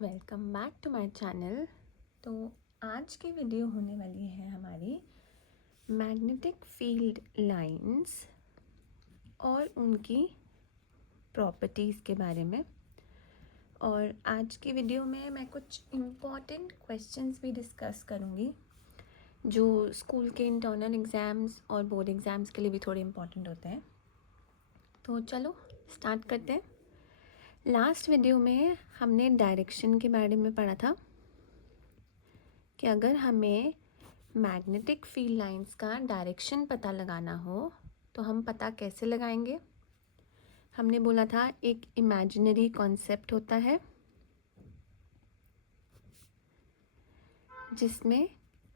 Welcome back to my channel. तो आज की वीडियो होने वाली है हमारी मैग्नेटिक फील्ड लाइंस और उनकी प्रॉपर्टीज़ के बारे में। और आज की वीडियो में मैं कुछ इम्पॉर्टेंट क्वेश्चंस भी डिस्कस करूँगी जो स्कूल के इंटरनल एग्ज़ाम्स और बोर्ड एग्ज़ाम्स के लिए भी थोड़े इम्पॉर्टेंट होते हैं। तो चलो स्टार्ट करते हैं। लास्ट वीडियो में हमने डायरेक्शन के बारे में पढ़ा था कि अगर हमें मैग्नेटिक फील्ड लाइंस का डायरेक्शन पता लगाना हो तो हम पता कैसे लगाएंगे। हमने बोला था एक इमेजिनरी कॉन्सेप्ट होता है जिसमें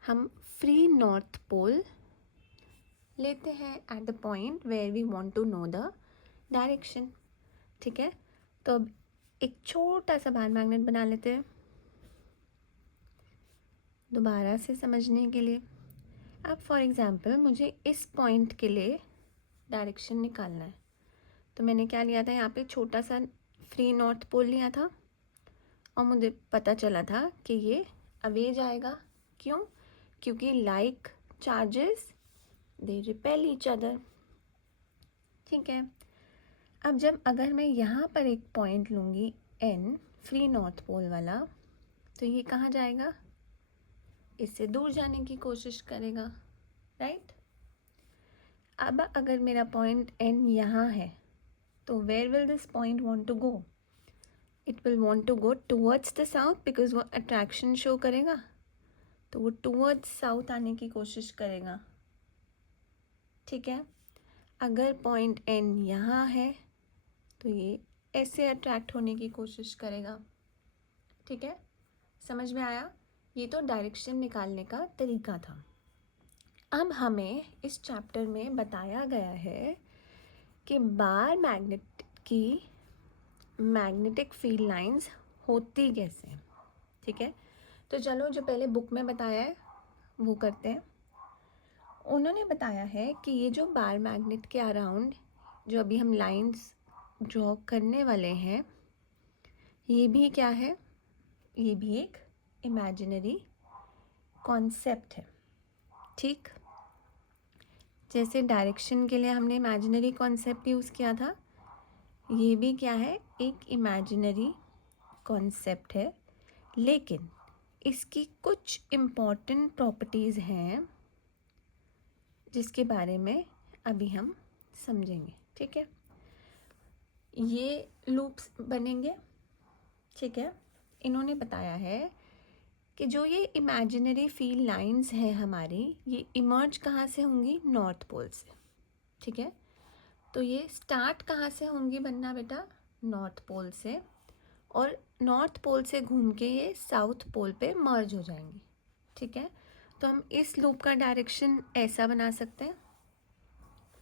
हम फ्री नॉर्थ पोल लेते हैं at the point where we want to know the direction. ठीक है, तो अब एक छोटा सा बार मैग्नेट बना लेते हैं दोबारा से समझने के लिए। अब फॉर एग्ज़ाम्पल मुझे इस पॉइंट के लिए डायरेक्शन निकालना है, तो मैंने क्या लिया था, यहाँ पे छोटा सा फ्री नॉर्थ पोल लिया था और मुझे पता चला था कि ये अवे जाएगा। क्यों? क्योंकि like charges they repel each other. ठीक है, अब जब अगर मैं यहाँ पर एक पॉइंट लूँगी एन फ्री नॉर्थ पोल वाला, तो ये कहाँ जाएगा? इससे दूर जाने की कोशिश करेगा, राइट। अब अगर मेरा पॉइंट एन यहाँ है तो where will this point want to go? It will want to go towards the south because वो अट्रैक्शन शो करेगा, तो वो टूवर्ड्स साउथ आने की कोशिश करेगा। ठीक है, अगर पॉइंट एन यहाँ है तो ये ऐसे अट्रैक्ट होने की कोशिश करेगा। ठीक है, समझ में आया? ये तो डायरेक्शन निकालने का तरीका था। अब हमें इस चैप्टर में बताया गया है कि बार मैग्नेट की मैग्नेटिक फील्ड लाइंस होती कैसे हैं। ठीक है, तो चलो जो पहले बुक में बताया है वो करते हैं। उन्होंने बताया है कि ये जो बार मैग्नेट के अराउंड जो अभी हम लाइंस ड्रॉ करने वाले हैं, ये भी क्या है? ये भी एक इमेजिनरी कॉन्सेप्ट है। ठीक, जैसे डायरेक्शन के लिए हमने इमेजिनरी कॉन्सेप्ट यूज़ किया था, ये भी क्या है? एक इमेजिनरी कॉन्सेप्ट है, लेकिन इसकी कुछ इम्पॉर्टेंट प्रॉपर्टीज़ हैं जिसके बारे में अभी हम समझेंगे। ठीक है, ये लूप्स बनेंगे। ठीक है, इन्होंने बताया है कि जो ये इमेजिनरी फील्ड लाइंस हैं हमारी, ये इमर्ज कहाँ से होंगी? नॉर्थ पोल से। ठीक है, तो ये स्टार्ट कहाँ से होंगी बनना बेटा? नॉर्थ पोल से, और नॉर्थ पोल से घूम के ये साउथ पोल पे मर्ज हो जाएंगी। ठीक है, तो हम इस लूप का डायरेक्शन ऐसा बना सकते हैं,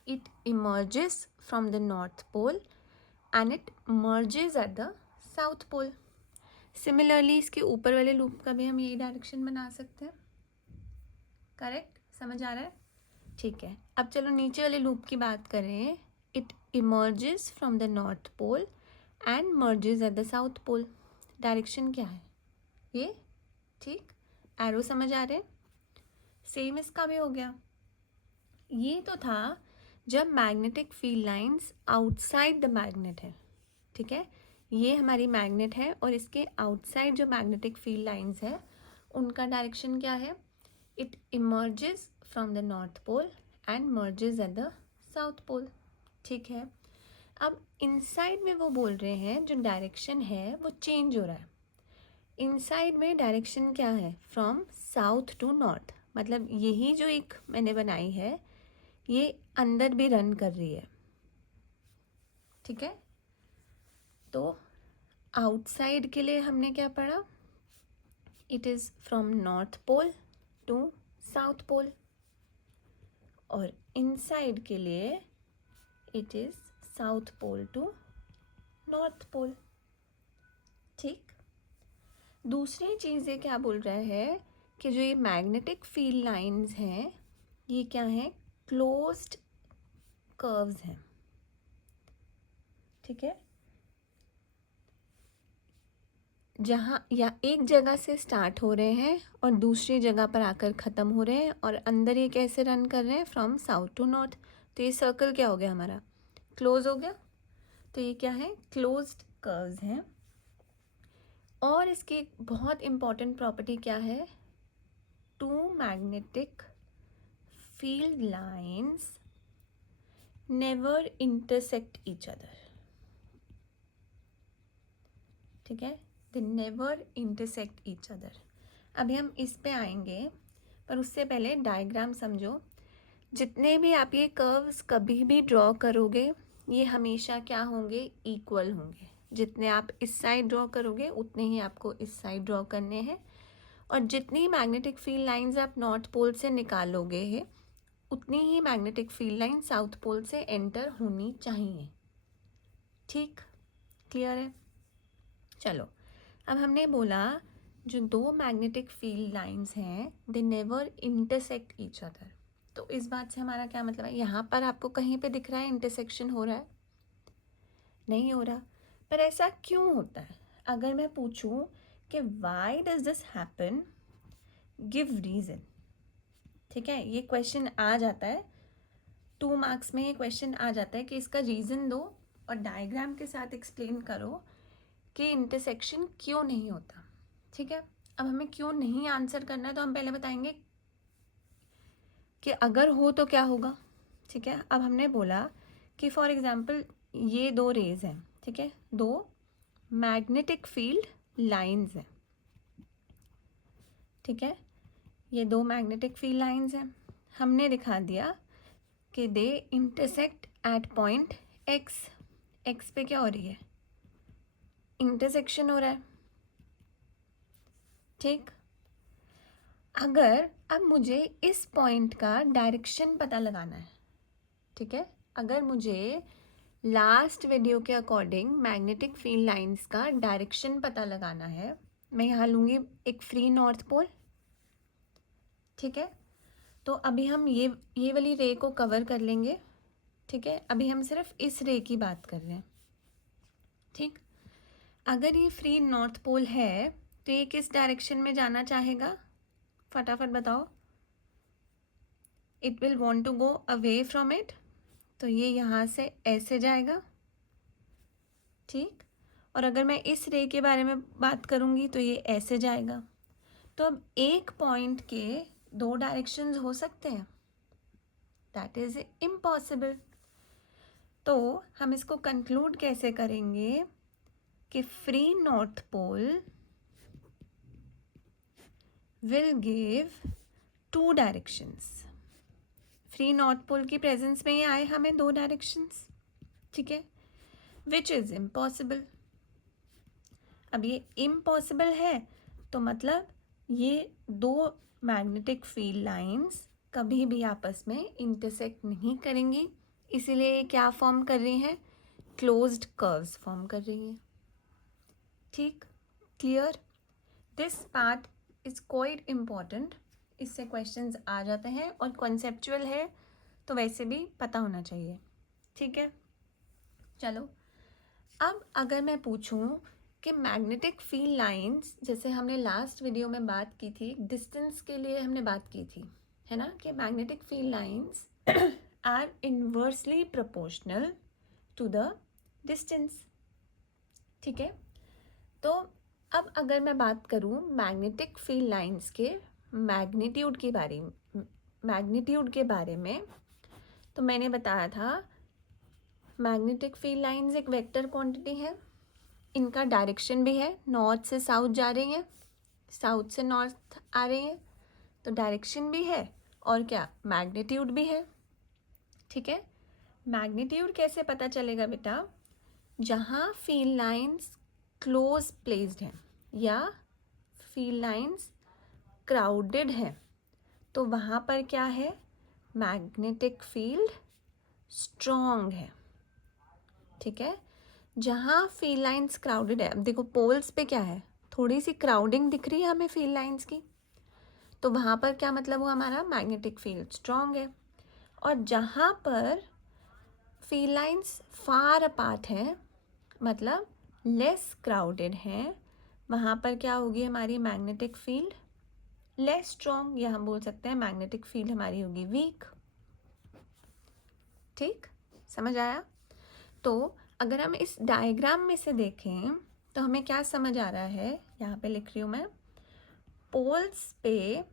it emerges from the north pole and it merges at the south pole. Similarly इसके ऊपर वाले लूप का भी हम यही डायरेक्शन बना सकते हैं। करेक्ट, समझ आ रहा है? ठीक है, अब चलो नीचे वाले लूप की बात करें। It emerges from the north pole and merges at the south pole. Direction क्या है ये? ठीक, एरो समझ आ रहे हैं? सेम इसका भी हो गया। ये तो था जब magnetic field lines outside the magnet है। ठीक है, ये हमारी मैग्नेट है और इसके आउटसाइड जो मैग्नेटिक फील्ड लाइंस है उनका डायरेक्शन क्या है? It emerges from the north pole and merges at the south pole. ठीक है, अब इनसाइड में वो बोल रहे हैं जो डायरेक्शन है वो चेंज हो रहा है। इनसाइड में डायरेक्शन क्या है? फ्रॉम साउथ टू नॉर्थ, मतलब यही जो एक मैंने बनाई है ये अंदर भी रन कर रही है। ठीक है, तो आउटसाइड के लिए हमने क्या पढ़ा? It is from north pole to south pole, और इनसाइड के लिए it is south pole to north pole. ठीक, दूसरी चीज़ ये क्या बोल रहा है कि जो ये मैग्नेटिक फील्ड लाइंस हैं ये क्या हैं? क्लोज्ड कर्व्स हैं। ठीक है, जहाँ या एक जगह से स्टार्ट हो रहे हैं और दूसरी जगह पर आकर ख़त्म हो रहे हैं, और अंदर ये कैसे रन कर रहे हैं, फ्रॉम साउथ टू नॉर्थ। तो ये सर्कल क्या हो गया हमारा, क्लोज हो गया। तो ये क्या है, क्लोज्ड कर्व्स हैं। और इसकी एक बहुत इम्पॉर्टेंट प्रॉपर्टी क्या है, two magnetic field lines never intersect each other. ठीक है, they never intersect each other. अभी हम इस पे आएंगे, पर उससे पहले डायग्राम समझो। जितने भी आप ये कर्व्स कभी भी ड्रॉ करोगे, ये हमेशा क्या होंगे, इक्वल होंगे। जितने आप इस साइड ड्रॉ करोगे उतने ही आपको इस साइड ड्रॉ करने हैं, और जितनी मैग्नेटिक फील्ड लाइंस आप नॉर्थ पोल से निकालोगे है, उतनी ही magnetic field line south pole से एंटर होनी चाहिए। ठीक, क्लियर है। चलो, अब हमने बोला जो दो मैग्नेटिक फील्ड लाइंस हैं, दे नेवर इंटरसेक्ट ईच अदर। तो इस बात से हमारा क्या मतलब है, यहाँ पर आपको कहीं पे दिख रहा है इंटरसेक्शन हो रहा है, नहीं हो रहा। पर ऐसा क्यों होता है, अगर मैं पूछूं कि why does this happen, give reason. ठीक है, ये क्वेश्चन आ जाता है 2 मार्क्स में, ये क्वेश्चन आ जाता है कि इसका रीज़न दो और डायग्राम के साथ एक्सप्लेन करो कि इंटरसेक्शन क्यों नहीं होता। ठीक है, अब हमें क्यों नहीं आंसर करना है, तो हम पहले बताएंगे कि अगर हो तो क्या होगा। ठीक है, अब हमने बोला कि फॉर एग्जांपल ये दो रेज हैं, ठीक है, दो मैग्नेटिक फील्ड लाइंस हैं। ठीक है, ये दो मैग्नेटिक फील्ड लाइंस हैं, हमने दिखा दिया कि they intersect at point x. X पे क्या हो रही है, इंटरसेक्शन हो रहा है। ठीक, अगर अब मुझे इस पॉइंट का डायरेक्शन पता लगाना है, ठीक है, अगर मुझे लास्ट वीडियो के अकॉर्डिंग मैग्नेटिक फील्ड लाइंस का डायरेक्शन पता लगाना है, मैं यहाँ लूँगी एक फ्री नॉर्थ पोल। ठीक है, तो अभी हम ये वाली रे को कवर कर लेंगे। ठीक है, अभी हम सिर्फ इस रे की बात कर रहे हैं। ठीक, अगर ये फ्री नॉर्थ पोल है तो ये किस डायरेक्शन में जाना चाहेगा, फटाफट बताओ। It will want to go away from it, तो ये यहाँ से ऐसे जाएगा। ठीक, और अगर मैं इस रे के बारे में बात करूँगी तो ये ऐसे जाएगा। तो अब एक पॉइंट के दो डायरेक्शंस हो सकते हैं, दैट इज इम्पॉसिबल। तो हम इसको कंक्लूड कैसे करेंगे कि free north pole will give two directions. Free north pole की प्रेजेंस में ये आए हमें दो डायरेक्शंस। ठीक है, विच इज इम्पॉसिबल। अब ये इम्पॉसिबल है तो मतलब ये दो मैग्नेटिक फील्ड लाइंस कभी भी आपस में इंटरसेक्ट नहीं करेंगी, इसीलिए ये क्या फॉर्म कर रही हैं, क्लोज्ड कर्व्स फॉर्म कर रही हैं। ठीक, clear. This part is quite important, इससे क्वेश्चंस आ जाते हैं, और कॉन्सेप्चुअल है तो वैसे भी पता होना चाहिए। ठीक है, चलो, अब अगर मैं पूछूं कि मैग्नेटिक फील्ड लाइंस, जैसे हमने लास्ट वीडियो में बात की थी, डिस्टेंस के लिए हमने बात की थी, है ना, कि magnetic field lines are inversely proportional to the distance. ठीक है, तो अब अगर मैं बात करूं मैग्नेटिक फील्ड लाइंस के मैग्नीट्यूड के बारे में, तो मैंने बताया था मैग्नेटिक फील्ड लाइंस एक वेक्टर क्वांटिटी है, इनका डायरेक्शन भी है, नॉर्थ से साउथ जा रही हैं, साउथ से नॉर्थ आ रही हैं, तो डायरेक्शन भी है और क्या, मैग्नीट्यूड भी है। ठीक है, मैग्नीट्यूड कैसे पता चलेगा बेटा, जहाँ फील्ड लाइंस क्लोज प्लेस्ड हैं या फील्ड लाइंस क्राउडेड हैं, तो वहाँ पर क्या है, मैग्नेटिक फील्ड स्ट्रॉन्ग है। ठीक है, जहाँ फील्ड लाइंस क्राउडेड है, अब देखो पोल्स पे क्या है, थोड़ी सी क्राउडिंग दिख रही है हमें फील्ड लाइंस की, तो वहाँ पर क्या मतलब हुआ, हमारा मैग्नेटिक फील्ड स्ट्रॉन्ग है। और जहाँ पर फील्ड लाइंस फार अपार्ट हैं, मतलब लेस क्राउडेड हैं, वहाँ पर क्या होगी हमारी मैग्नेटिक फील्ड लेस स्ट्रॉन्ग, या हम बोल सकते हैं मैग्नेटिक फील्ड हमारी होगी वीक। ठीक, समझ आया? तो अगर हम इस डायग्राम में से देखें तो हमें क्या समझ आ रहा है, यहाँ पे लिख रही हूँ मैं, पोल्स पे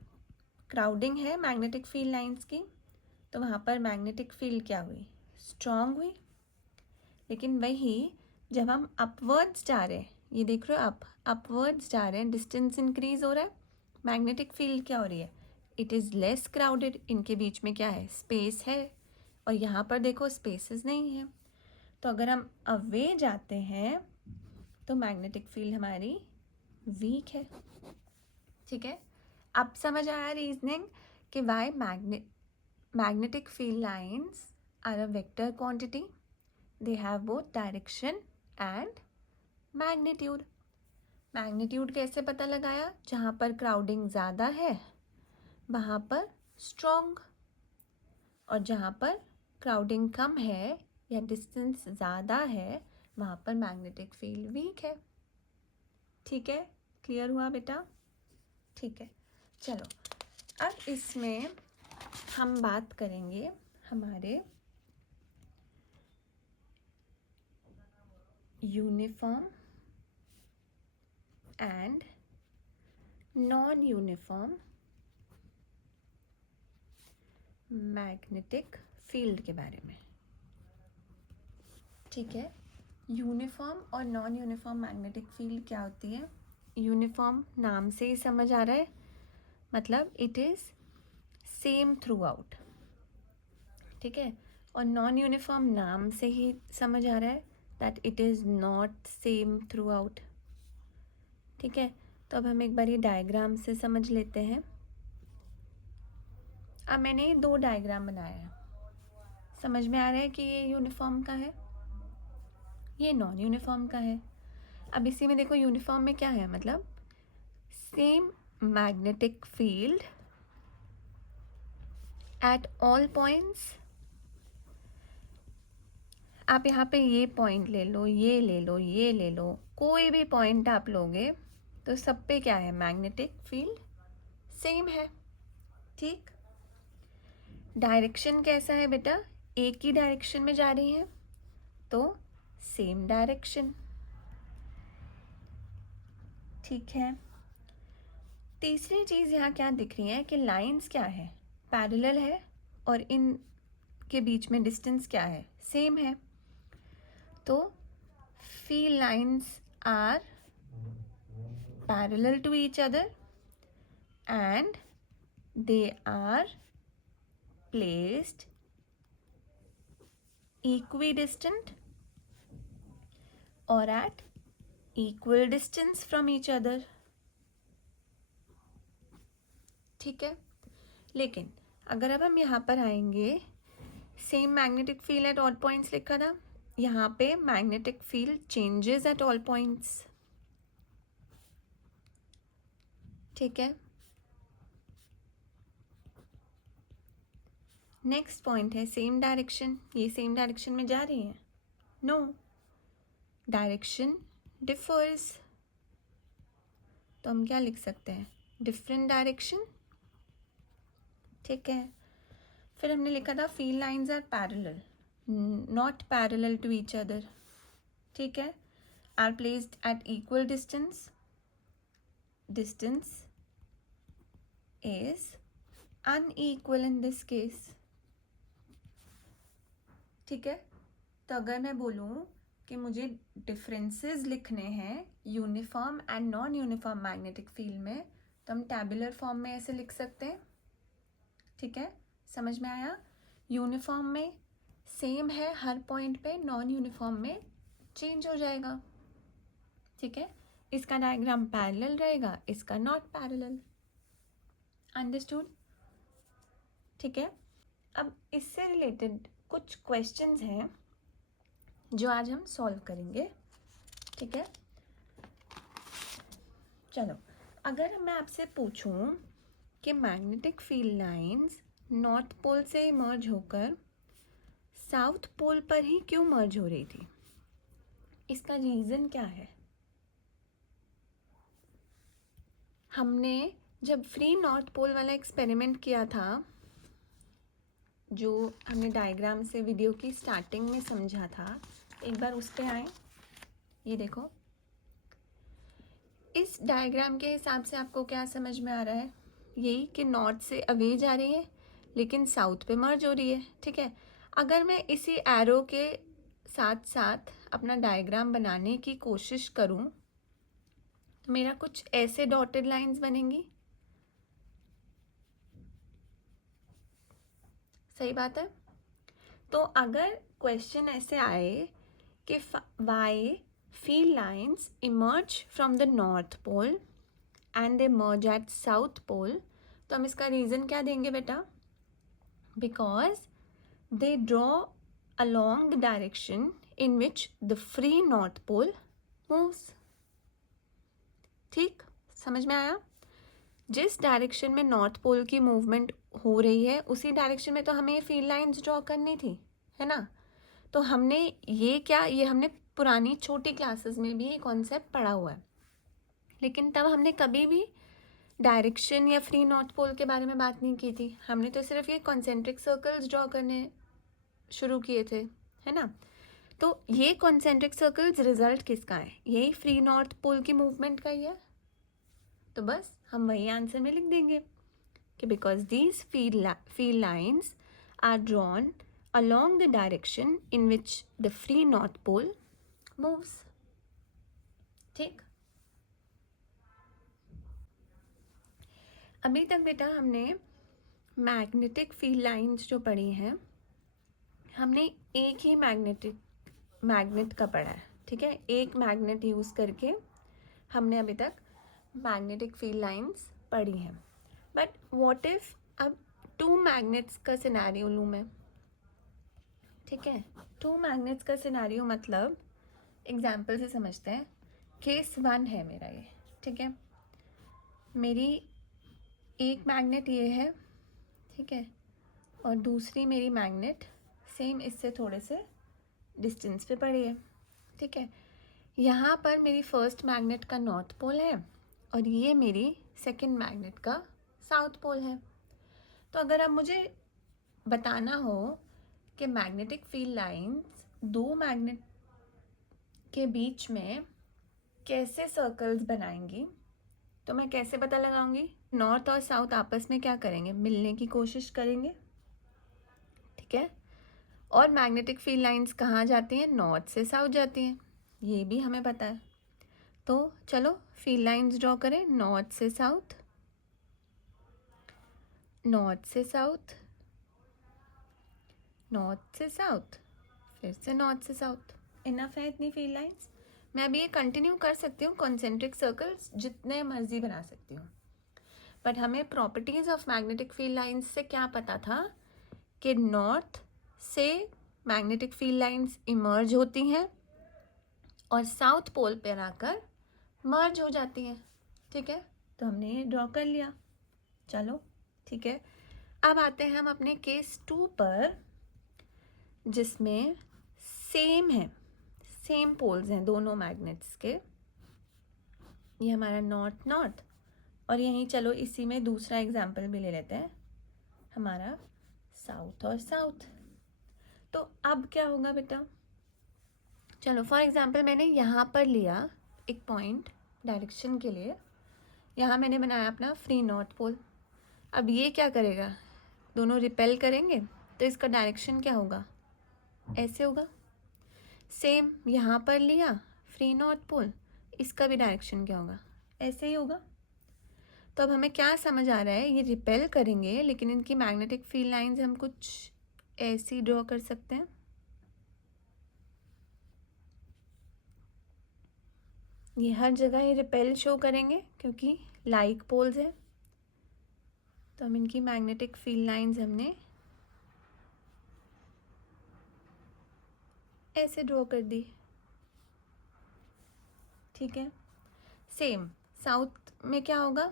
क्राउडिंग है मैग्नेटिक फील्ड लाइंस की, तो वहाँ पर मैग्नेटिक फील्ड क्या हुई, स्ट्रॉन्ग हुई। लेकिन वही जब हम अपवर्ड्स जा रहे हैं, ये देख रहे हो अपवर्ड्स जा रहे हैं, डिस्टेंस इंक्रीज हो रहा है, मैग्नेटिक फील्ड क्या हो रही है, इट इज़ लेस क्राउडेड, इनके बीच में क्या है, स्पेस है, और यहाँ पर देखो स्पेसेस नहीं है। तो अगर हम अवे जाते हैं तो मैग्नेटिक फील्ड हमारी वीक है। ठीक है, अब समझ आया रीजनिंग कि why magnetic field lines are a vector quantity, they have both direction and magnitude. Magnitude कैसे पता लगाया, जहाँ पर क्राउडिंग ज़्यादा है वहाँ पर स्ट्रॉन्ग, और जहाँ पर क्राउडिंग कम है या डिस्टेंस ज़्यादा है वहाँ पर मैग्नेटिक फील्ड वीक है। ठीक है, क्लियर हुआ बेटा? ठीक है, चलो अब इसमें हम बात करेंगे हमारे uniform and non uniform magnetic field के बारे में। ठीक है, यूनिफॉर्म और नॉन यूनिफॉर्म मैग्नेटिक फील्ड क्या होती है? यूनिफॉर्म नाम से ही समझ आ रहा है, मतलब it is same through out. ठीक है, और नॉन यूनिफॉर्म नाम से ही समझ आ रहा है that it is not same through out. ठीक है, तो अब हम एक बार ये डायग्राम से समझ लेते हैं। अब मैंने 2 डायग्राम बनाया है, समझ में आ रहा है कि ये यूनिफॉर्म का है, ये नॉन यूनिफॉर्म का है। अब इसी में देखो यूनिफॉर्म में क्या है, मतलब same magnetic field at all points. आप यहाँ पे ये पॉइंट ले लो, ये ले लो, ये ले लो, कोई भी पॉइंट आप लोगे तो सब पे क्या है, मैग्नेटिक फील्ड सेम है। ठीक, डायरेक्शन कैसा है बेटा, एक ही डायरेक्शन में जा रही है तो सेम डायरेक्शन। ठीक है, तीसरी चीज़ यहाँ क्या दिख रही है कि लाइंस क्या है, पैरेलल है, और इन के बीच में डिस्टेंस क्या है, सेम है। तो field lines are parallel to each other and they are placed equidistant or at equal distance from each other। ठीक है, लेकिन अगर अब हम यहाँ पर आएंगे, same magnetic field at all points लिखा था, यहाँ पे magnetic field changes at all points. ठीक है, नेक्स्ट पॉइंट है सेम डायरेक्शन, ये सेम डायरेक्शन में जा रही है, नो, डायरेक्शन डिफर्स, तो हम क्या लिख सकते हैं, डिफरेंट डायरेक्शन। ठीक है, फिर हमने लिखा था field lines are parallel, not parallel to each other. ठीक है, are placed at equal distance, distance is unequal in this case. ठीक है, तो अगर मैं बोलूँ कि मुझे डिफरेंसेस लिखने हैं uniform and non uniform magnetic field में, तो हम टैबुलर फॉर्म में ऐसे लिख सकते हैं। ठीक है, समझ में आया? यूनिफॉर्म में सेम है हर पॉइंट पे, नॉन यूनिफॉर्म में चेंज हो जाएगा। ठीक है, इसका डायग्राम पैरेलल रहेगा, इसका नॉट पैरेलल। अंडरस्टूड? ठीक है, अब इससे रिलेटेड कुछ क्वेश्चंस हैं जो आज हम सॉल्व करेंगे। ठीक है, चलो, अगर मैं आपसे पूछूं कि magnetic field lines north pole से मर्ज होकर साउथ पोल पर ही क्यों मर्ज हो रही थी, इसका रीज़न क्या है? हमने जब फ्री नॉर्थ पोल वाला एक्सपेरिमेंट किया था, जो हमने डायग्राम से वीडियो की स्टार्टिंग में समझा था, एक बार उस पे आए। ये देखो, इस डायग्राम के हिसाब से आपको क्या समझ में आ रहा है? यही कि नॉर्थ से अवे जा रही है लेकिन साउथ पे मर्ज हो रही है, ठीक है। अगर मैं इसी एरो के साथ साथ अपना डायग्राम बनाने की कोशिश करूं तो मेरा कुछ ऐसे डॉटेड लाइंस बनेंगी। सही बात है। तो अगर क्वेश्चन ऐसे आए कि why field lines emerge from the north pole and they merge at south pole, तो हम इसका रीज़न क्या देंगे बेटा? Because they draw along the direction in which the free north pole moves। ठीक, समझ में आया? जिस डायरेक्शन में नॉर्थ पोल की मूवमेंट हो रही है उसी डायरेक्शन में तो हमें फील्ड लाइंस ड्रॉ करनी थी, है ना। तो हमने ये हमने पुरानी छोटी क्लासेस में भी ये कॉन्सेप्ट पढ़ा हुआ है, लेकिन तब हमने कभी भी डायरेक्शन या फ्री नॉर्थ पोल के बारे में बात नहीं की थी। हमने तो सिर्फ ये कॉन्सेंट्रिक सर्कल्स ड्रॉ करने शुरू किए थे, है ना। तो ये कॉन्सेंट्रिक सर्कल्स रिजल्ट किसका है? यही फ्री नॉर्थ पोल की मूवमेंट का ही है। तो बस हम वही आंसर में लिख देंगे कि because these field lines are drawn along the direction in which the free north pole moves। ठीक, अभी तक बेटा हमने मैग्नेटिक फील्ड लाइंस जो पढ़ी हैं, हमने एक ही मैग्नेट का पढ़ा है, ठीक है। एक मैग्नेट यूज़ करके हमने अभी तक मैग्नेटिक फील्ड लाइंस पढ़ी हैं। बट व्हाट इफ अब टू मैग्नेट्स का सिनेरियो लूँ मैं, ठीक है। टू मैग्नेट्स का सिनेरियो मतलब एग्जाम्पल से समझते हैं। केस 1 है मेरा ये, ठीक है। मेरी एक मैग्नेट ये है, ठीक है, और दूसरी मेरी मैग्नेट सेम इससे थोड़े से डिस्टेंस पे पड़ी है, ठीक है। यहाँ पर मेरी फर्स्ट मैग्नेट का नॉर्थ पोल है और ये मेरी सेकंड मैग्नेट का साउथ पोल है। तो अगर अब मुझे बताना हो कि मैग्नेटिक फील्ड लाइंस दो मैग्नेट के बीच में कैसे सर्कल्स बनाएंगी, तो मैं कैसे पता लगाऊंगी? नॉर्थ और साउथ आपस में क्या करेंगे? मिलने की कोशिश करेंगे, ठीक है। और मैग्नेटिक फील्ड लाइंस कहाँ जाती हैं? नॉर्थ से साउथ जाती हैं, ये भी हमें पता है। तो चलो फील्ड लाइंस ड्रॉ करें, नॉर्थ से साउथ, नॉर्थ से साउथ, नॉर्थ से साउथ, फिर से नॉर्थ से साउथ। इनफ है इतनी फील्ड लाइंस। मैं अभी ये कंटिन्यू कर सकती हूँ, कॉन्सेंट्रिक सर्कल्स जितने मर्जी बना सकती हूँ। बट हमें properties of magnetic field lines से क्या पता था कि नॉर्थ से मैग्नेटिक फील्ड लाइंस इमर्ज होती हैं और साउथ पोल पर आकर मर्ज हो जाती हैं, ठीक है। तो हमने ये ड्रॉ कर लिया। चलो ठीक है, अब आते हैं हम अपने केस 2 पर, जिसमें सेम है, सेम पोल्स हैं दोनों मैग्नेट्स के। ये हमारा नॉर्थ नॉर्थ, और यहीं चलो इसी में दूसरा एग्जाम्पल भी ले लेते हैं, हमारा साउथ और साउथ। तो अब क्या होगा बेटा? चलो फॉर एग्जाम्पल मैंने यहाँ पर लिया एक पॉइंट डायरेक्शन के लिए, यहाँ मैंने बनाया अपना फ्री नॉर्थ पोल। अब ये क्या करेगा? दोनों रिपेल करेंगे, तो इसका डायरेक्शन क्या होगा? ऐसे होगा। सेम यहाँ पर लिया फ्री नॉर्थ पोल, इसका भी डायरेक्शन क्या होगा? ऐसे ही होगा। तो अब हमें क्या समझ आ रहा है? ये रिपेल करेंगे लेकिन इनकी मैग्नेटिक फील्ड लाइंस हम कुछ ऐसी ड्रॉ कर सकते हैं। ये हर जगह ये रिपेल शो करेंगे क्योंकि लाइक पोल्स है। तो हम इनकी मैग्नेटिक फील्ड लाइंस हमने ऐसे ड्रॉ कर दी, ठीक है। सेम साउथ में क्या होगा?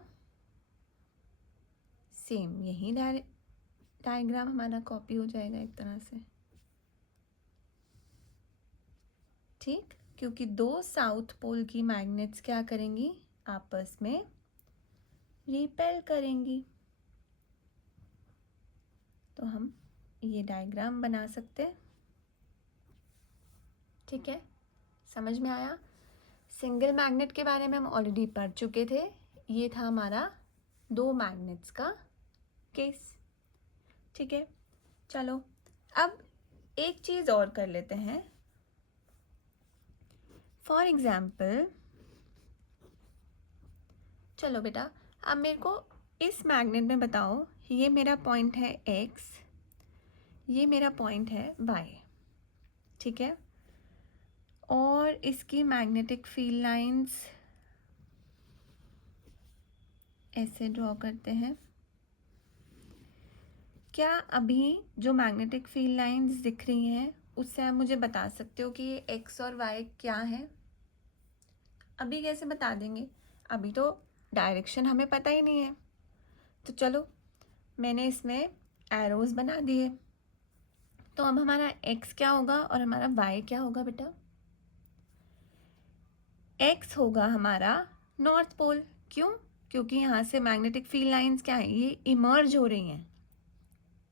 सेम यही डायग्राम हमारा कॉपी हो जाएगा एक तरह से, ठीक, क्योंकि दो साउथ पोल की मैग्नेट्स क्या करेंगी? आपस में रिपेल करेंगी। तो हम ये डायग्राम बना सकते हैं। ठीक है, समझ में आया? सिंगल मैग्नेट के बारे में हम ऑलरेडी पढ़ चुके थे। ये था हमारा 2 मैग्नेट्स का केस। ठीक है, चलो अब एक चीज़ और कर लेते हैं। फॉर एग्जाम्पल, चलो बेटा अब मेरे को इस मैग्नेट में बताओ, ये मेरा पॉइंट है x, ये मेरा पॉइंट है y। ठीक है, और इसकी मैग्नेटिक फील्ड लाइंस ऐसे ड्रॉ करते हैं। क्या अभी जो मैग्नेटिक फील्ड लाइंस दिख रही हैं उससे आप मुझे बता सकते हो कि ये x और y क्या है? अभी कैसे बता देंगे? अभी तो डायरेक्शन हमें पता ही नहीं है। तो चलो मैंने इसमें एरोज बना दिए। तो अब हमारा x क्या होगा और हमारा y क्या होगा बेटा? x होगा हमारा नॉर्थ पोल। क्यों? क्योंकि यहाँ से मैग्नेटिक फील्ड लाइंस क्या है, ये इमर्ज हो रही हैं।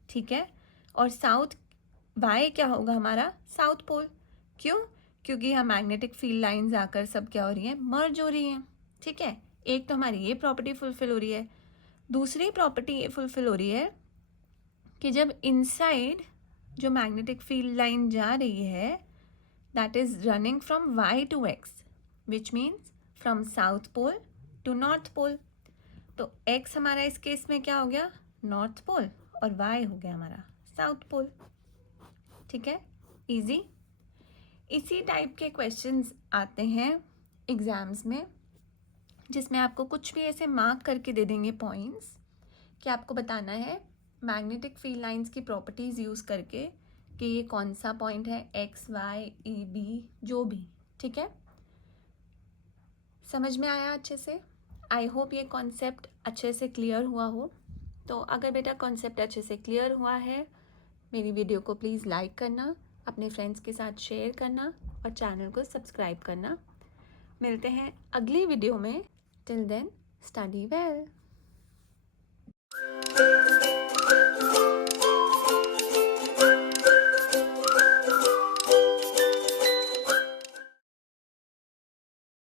ठीक है, और साउथ y क्या होगा हमारा? South pole. क्यों? क्योंकि यहाँ मैग्नेटिक फील्ड लाइंस आकर सब क्या हो रही हैं? मर्ज हो रही हैं। ठीक है, एक तो हमारी ये प्रॉपर्टी फुलफिल हो रही है। दूसरी प्रॉपर्टी ये फुलफिल हो रही है कि जब इनसाइड जो मैग्नेटिक फील्ड लाइन जा रही है that is running from y to x, which means from south pole to north pole. तो x हमारा इस केस में क्या हो गया? नॉर्थ पोल, और y हो गया हमारा साउथ पोल। ठीक है, इजी। इसी टाइप के क्वेश्चंस आते हैं एग्जाम्स में, जिसमें आपको कुछ भी ऐसे मार्क करके दे देंगे पॉइंट्स कि आपको बताना है मैग्नेटिक फील्ड लाइंस की प्रॉपर्टीज़ यूज़ करके कि ये कौन सा पॉइंट है, एक्स वाई ए बी जो भी। ठीक है, समझ में आया अच्छे से? आई होप ये कॉन्सेप्ट अच्छे से क्लियर हुआ हो। तो अगर बेटा कॉन्सेप्ट अच्छे से क्लियर हुआ है, मेरी वीडियो को प्लीज़ लाइक करना, अपने फ्रेंड्स के साथ शेयर करना और चैनल को सब्सक्राइब करना। मिलते हैं अगली वीडियो में। Till then study well.